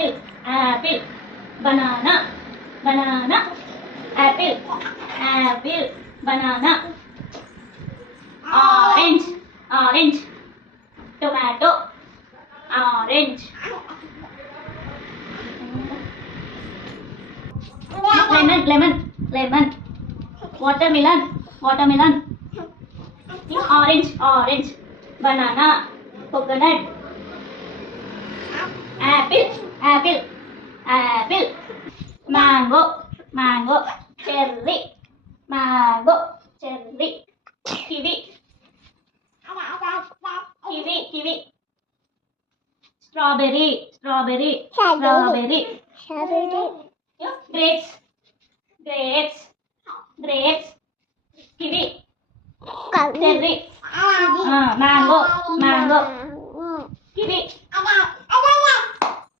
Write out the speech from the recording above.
apple, apple, banana, banana, apple, apple, banana, orange, orange, tomato, orange, lemon, lemon, lemon, watermelon, watermelon, orange, orange, banana, coconut, apple, apple, apple, mango, mango, cherry, mango, cherry, kiwi, kiwi, kiwi, strawberry, strawberry, strawberry, grapes, grapes, grapes, kiwi, cherry, mango, mango, kiwi,